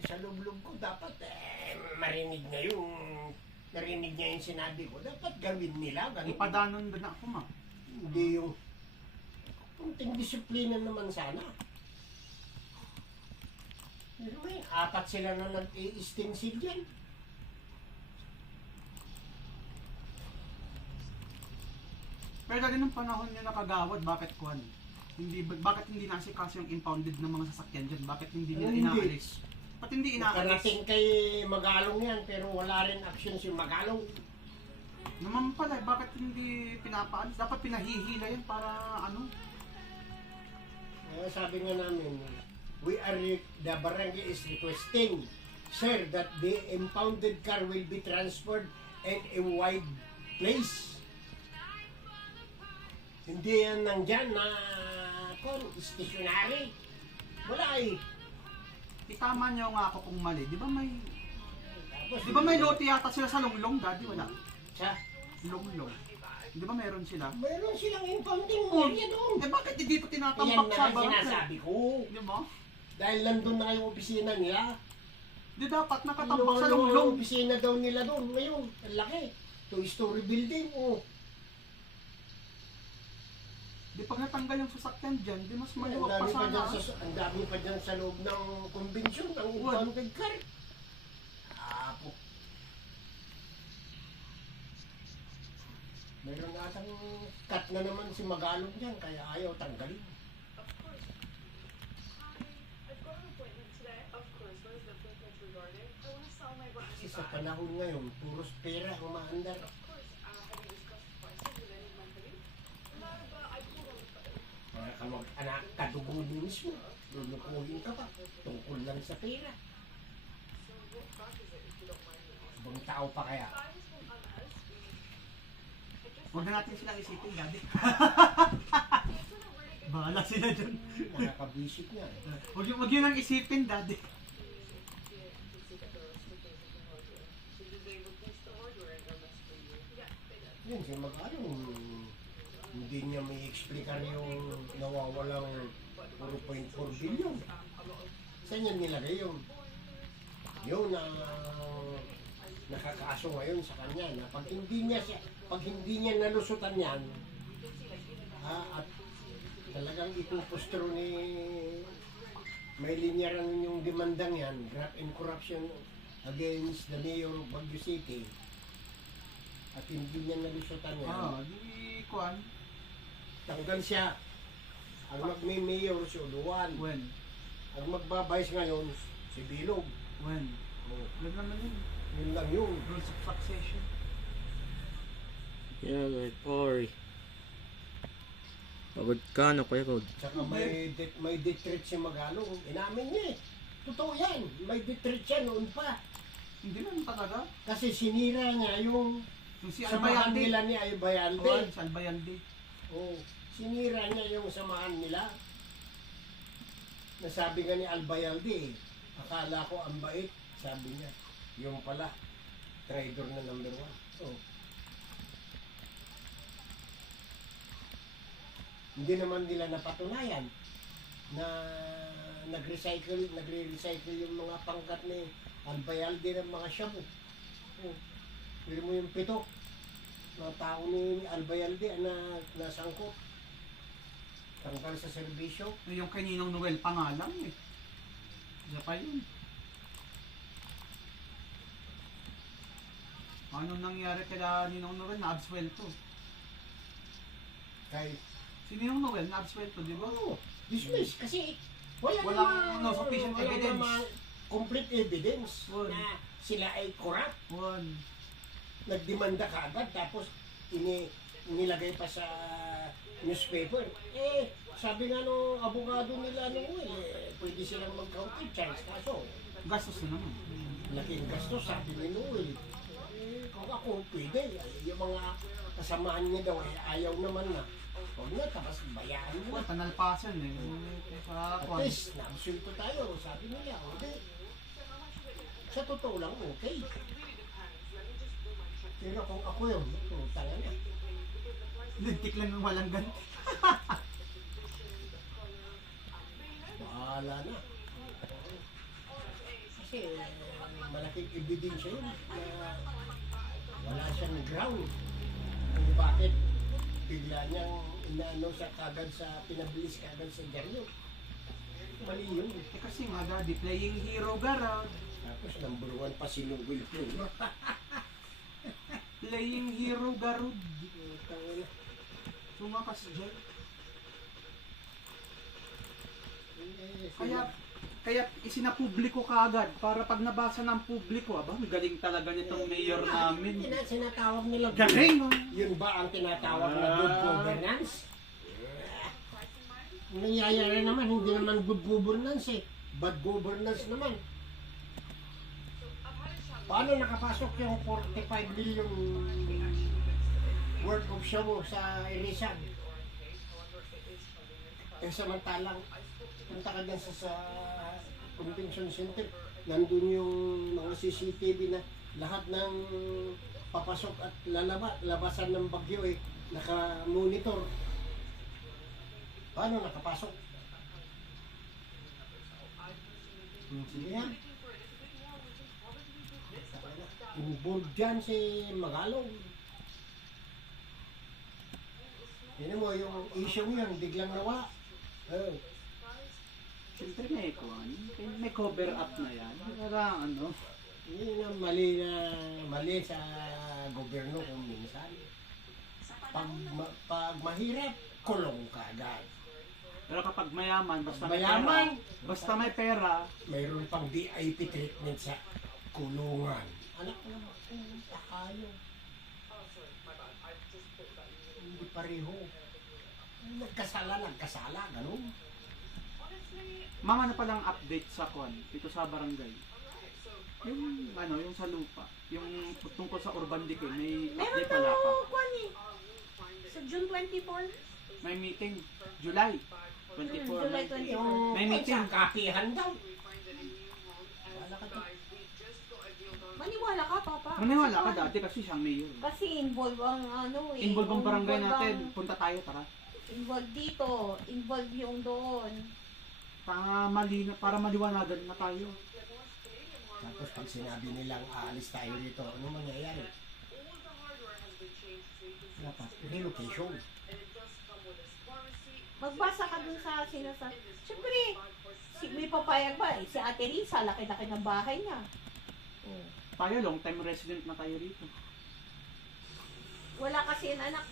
sa loob-loob ko, dapat marinig niya yung sinabi ko. Dapat gawin nila. Ganun. Ipadanon ba na ako, ma? Hindi yung kunting disiplina naman sana. May 4 sila na nag-i-stencil dyan. Pero dali nung panahon niya nakagawad, bakit kuhan? Bakit hindi nasikaso yung impounded ng mga sasakyan dyan? Bakit hindi nila Hindi. inaalis? Ba't hindi inaalis? Nakarating kay Magalong yan, pero wala rin action si Magalong. Naman pala, bakit hindi pinapaalis? Dapat pinahihila yan para ano? Sabi nga namin, the barangay is requesting, sir, that the impounded car will be transferred in a wide place. Hindi yan nandyan na stationary. Wala eh. Itama niyo nga ako kung mali. Di ba may Tapos, lote yata sila sa Longlong, Daddy? Wala. Sa, Longlong. Di ba meron sila? mayroon silang impounding Oh, area doon. eh bakit hindi pa Yan tinatambak na sa ang barangay? sinasabi ko. Di ba? Dahil nandun na yung opisina nila. Di dapat nakatambak sa Yung Longlong. opisina daw nila doon. Ngayon, ang laki. 2-story building. Oh. Di pag natanggal yung sasakyan dyan, di mas Ang maluwag pa dami pa sana. dyan ang dami pa dyan sa loob ng convention, ang impounded car. Apo. Mayroon atang cut na naman si Magalong dyan, kaya ayaw tanggalin. Kasi sa panahon ngayon, puros pera ang umaandar. Para ka mag-anak, kadugo mo mismo. Lulukuhin ka pa. Tungkol lang sa pera. Ibang tao pa kaya. Huwag na natin silang isipin, Daddy. Bahala sila dyan. Nakakabisit nga. Huwag yun ang isipin, Daddy. Yan, siya mag-along. Hindi niya may explican yung nawawalang 4.4 billion. Saan niya nilagay yun? Yun na nakakaso ngayon sa kanya na pag hindi niya nalusutan yan, at talagang itupostro ni may linyaran yung demandang yan, graft and corruption against the mayor of Baguio City, at hindi niya nalusutan yan, Di kuhan. tanggal siya. Ang magme-mayor si Uluan. When? Ang magbabayis ngayon si Bilog. When? Oh, Wala naman yun. yun lang yun. Rules of succession. Yeah, like, Pori. Pagod ka na, Kuya Rod. Tsaka may detreat si Magalong. Inamin niya eh. Totoo yan. May detreat siya noon pa. Hindi naman talaga. Kasi sinira niya yung Yung si samahan Albayalde. nila ni Albayalde. Si Albayalde. Oh, sinira niya yung samahan nila. Nasabi nga ni Albayalde, akala ko ang bait, sabi niya. Yung pala, trader na number 1. Oh. Hindi naman nila napatunayan na nagre-recycle yung mga pangkat ni Albayalde ng mga shabu. Oh. Pero mo yung 7 na tao ni Albayalde na nasangkot. Tanggal sa serbisyo. Yung kay Ninong Noel pa nga lang eh. Isa pa yun. Ano nangyari kaya Ninong Noel? Na-absuelto. Kay, Si Ninong Noel na-absuelto, di ba? oh, dismiss kasi wala Walang sufficient walang evidence. namang complete evidence Wala. na sila ay corrupt. One. Nagdemanda ka agad tapos inilagay pa sa newspaper. Eh, sabi nga nung abogado nila nung pwede silang mag-counter charge. Kaso, Gastos na naman. laking gastos, sabi ni Noel. Kung ako pwede, yung mga kasamaan niya daw, ayaw naman na. Huwag na, tapos bayaan mo Well, na. panalpasan eh. Sa At kwan. least, na-absulto tayo, sabi nila, hindi. Sa totoo lang, okay. Pero kung ako yun, tanga na. Lintik lang ng walang ganti. Bahala na. Kasi malaking ebidensya yun na wala siyang ground kung bakit bigla niyang inaano sa kagad sa pinabilis kagad sa dyaryo. Mali yun. Eh kasi nga daddy, playing hero garod. Tapos number 1 pa sinugol ko. Playing hero garod. Tumakas dyan. Kaya isinapubliko kaagad para pag nabasa ng publiko, aba, galing talaga nitong mayor namin. Sinatawag nila Galing! Oh. Yun ba ang tinatawag na good governance? Ang nangyayari naman, hindi naman good governance eh. Bad governance naman. Paano nakapasok yung 45 million worth of show sa Irisan? Eh samantalang, punta ka dyan sa convention center, nandun yung mga CCTV na lahat ng papasok at labasan ng bagyo eh, naka-monitor. Paano nakapasok? Sige yan. Involved dyan si Magalong. Yan mo, yung issue yun, biglang nawa. Siyempre may cover up na yan. Para ano, Yun ang mali sa gobyerno kung minsan. Pag mahirap, kulong ka agad. pero kapag mayaman, basta Mayaman! may pera, basta may pera, Mayroon pang VIP treatment sa kulungan. Anak ko naman, tayo. Hindi pareho. Nagkasala, ganun. mama na palang update sa kwan, dito sa barangay. Yung ano, yung sa lupa, yung tungkol sa urban decay, may Meron update daw wala pa. kwan eh. Sa June 24. May meeting, July 24. July may- 24. Yung May meeting. sa kapihan daw. Wala ka to. Maniwala ka, Papa. Maniwala Kasi ka kwan, dati kasi siyang mayor. Kasi involve ang ano eh. Involve ang barangay Involve natin, ang- punta tayo, tara. Involve dito. Involve yung doon. Para maliwanagan na tayo. Tapos pag sinabi nilang aalis tayo dito, ano mangyayari? Dapat relocation. Magbasa ka dun sa sinasabi. Siyempre, may papayag ba eh. Si Ate Risa, laki-laki ng bahay niya. Oh. Tayo, long time resident na tayo dito. Wala kasi yung anak.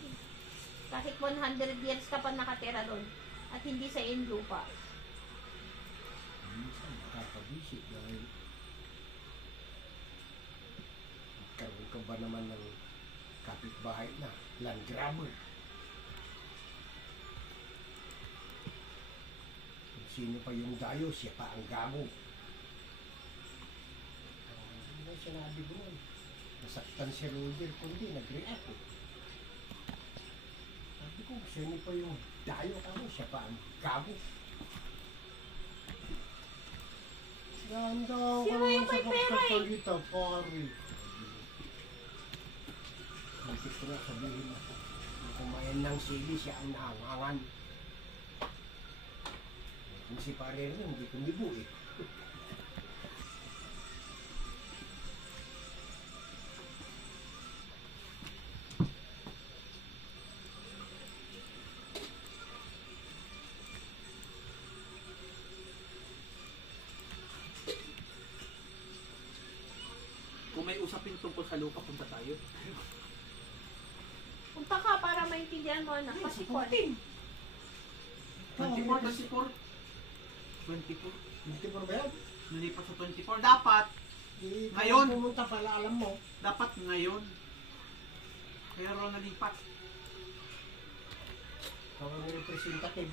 Kahit 100 years ka pa nakatira doon. At hindi sa lupa. Minsan nakakabisit dahil karoon ka ba naman ng kapitbahay na land grabber? Kung sino pa yung dayo, siya pa ang gago. Ano yung sinabi ko nun? Nasaktan si Roger kundi nag-react eh. Sabi ko, sino pa yung dayo ako, siya pa ang gago. Ganda ko Sino yung may pera eh? salita, pare. Bakit ko na sabihin na kung kumain ng sili, siya ang nahangangan. Kung si pare rin, hindi kumibo eh. Kung may usapin tungkol sa lupa, punta tayo. Punta ka para maintindihan mo anak. Kasi kwan. 24. 24. Hindi pa ba yan? Nalipas sa 24. Dapat Ngayon? Pumunta pala, alam mo. ngayon. Kaya raw nalipat. Kung representative.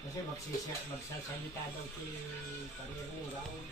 Kasi magsasalita daw si pare rin yung gaon.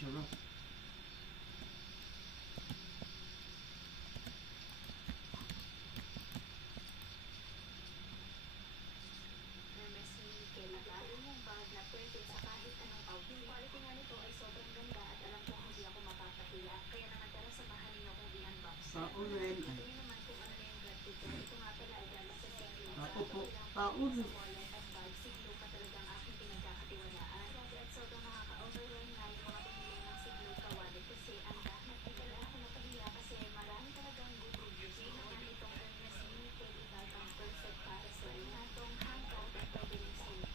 Charot. Hermes Miguel, lalo mong bag na pwede sa kahit anong outfit. Yung quality nga nito ay sobrang ganda at alam ko hindi ako mapapahiya. Kaya naman tara samahan ninyo kung i-unbox. Tao rin. Ito yun naman kung ano na yung brand dito. Ito nga pala ay galing sa Siglo. Tao po. Tao rin. Sa wallet at bag, Siglo ka talagang aking pinagkakatiwalaan. Grabe at sobrang nakaka-overwhelm na yung mga bumili ng Siglo ka wallet kasi ang dahil ay talaga ako napahiya kasi marami talagang good reviews. Yun naman itong Hermes Miguel bag ang perfect para sa iyo. Natong hangout at pwede rin suot.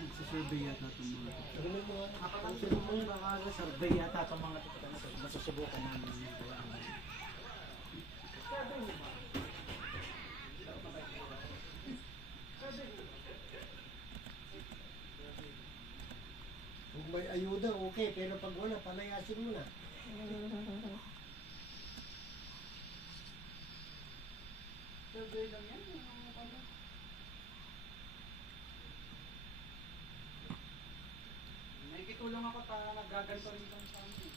Nagsasurvey yata itong mga ito. Ano mo nga? Survey yata itong mga ito. Masusubukan namin yung Kung may ayuda, okay. Pero pag wala, palayasin mo na. survey lang yan. Nakikitulong ako para nagaganto rin lang sa amin.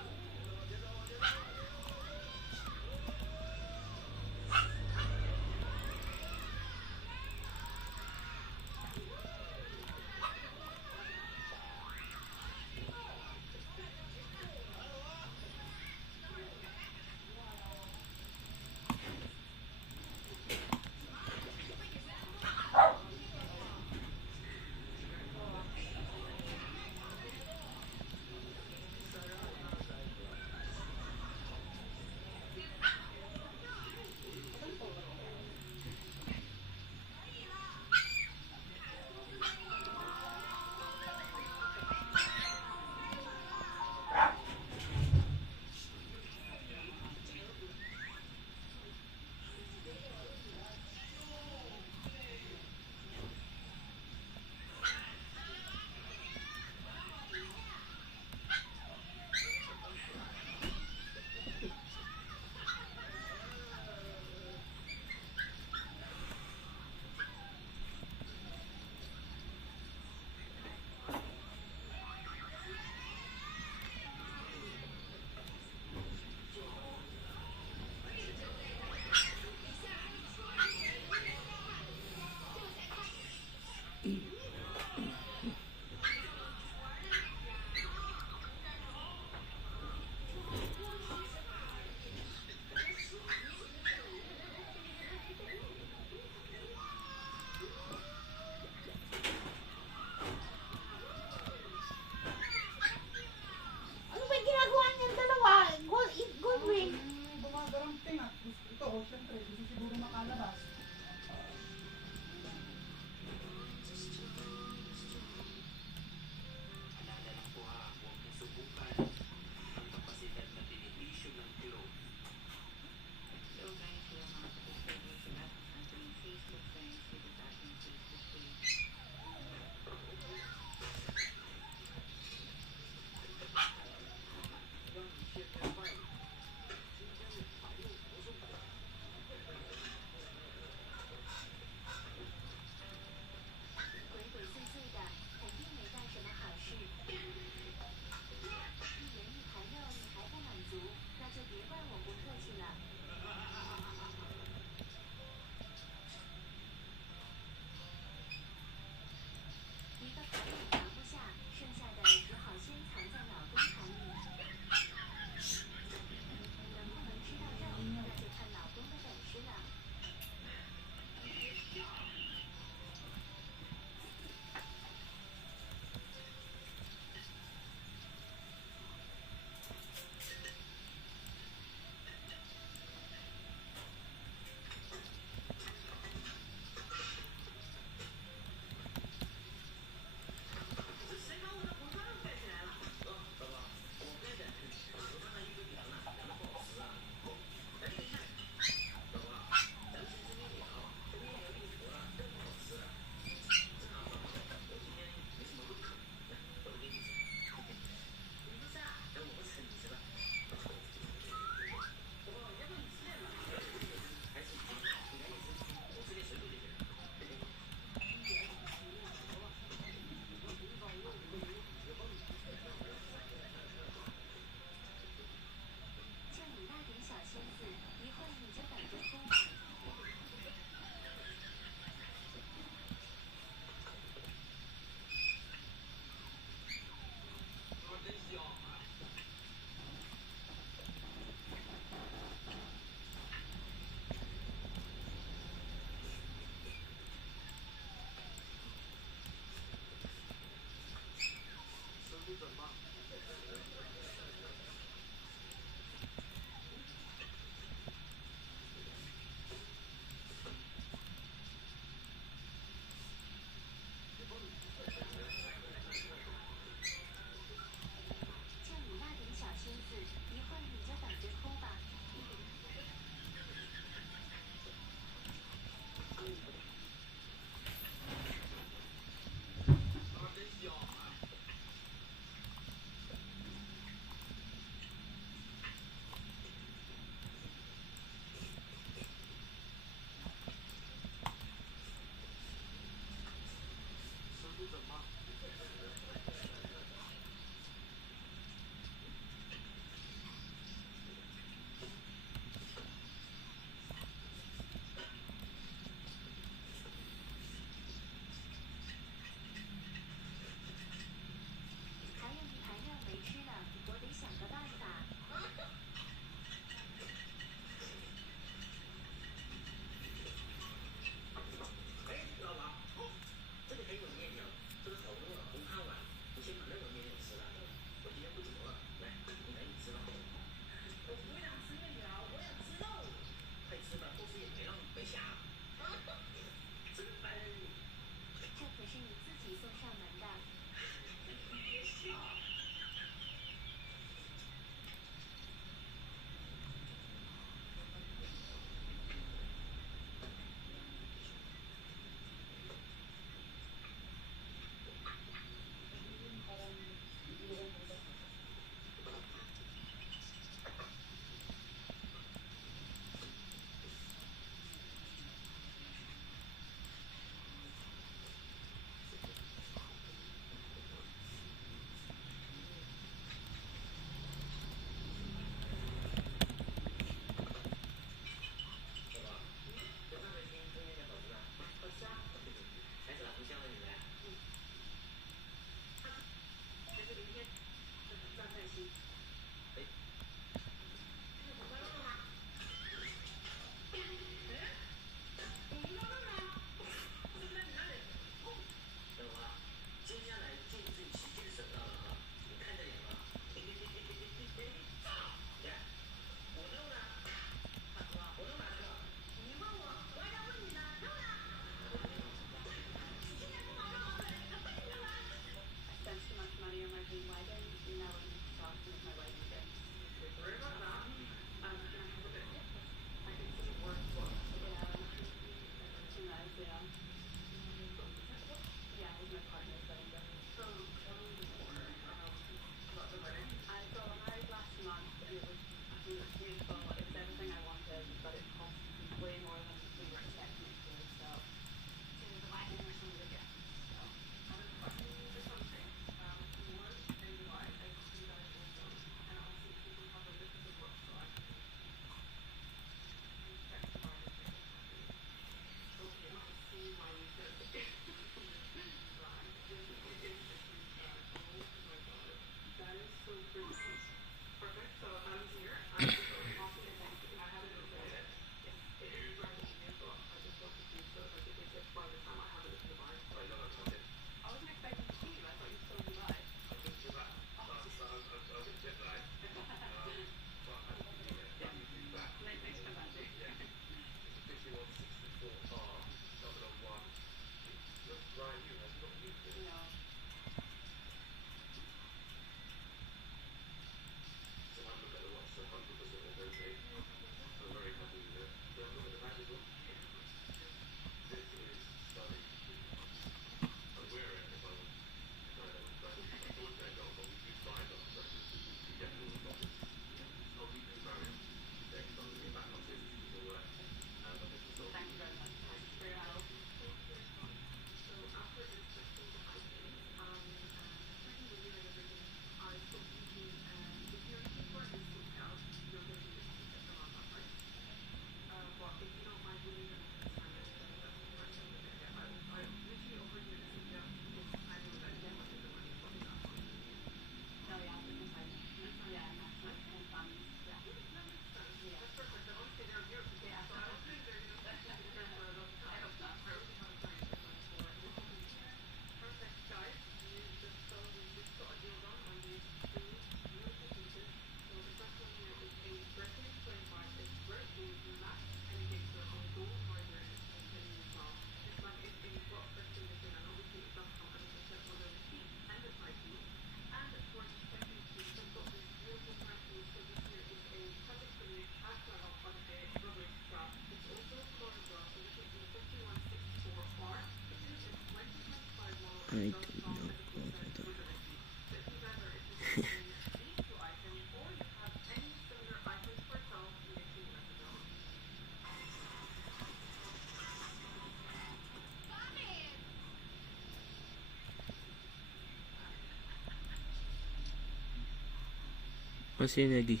O si Negi.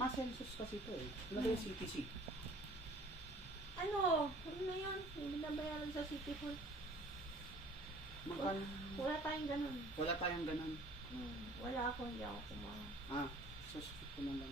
Ma-census kasi ito eh. Ano yung CTC? Ano na yun? Yung binabayaran sa City Hall. Magkano? Wala tayong ganun. Wala tayong ganun. Wala ako, hindi ako kumaha. Ah, susunod ko na lang.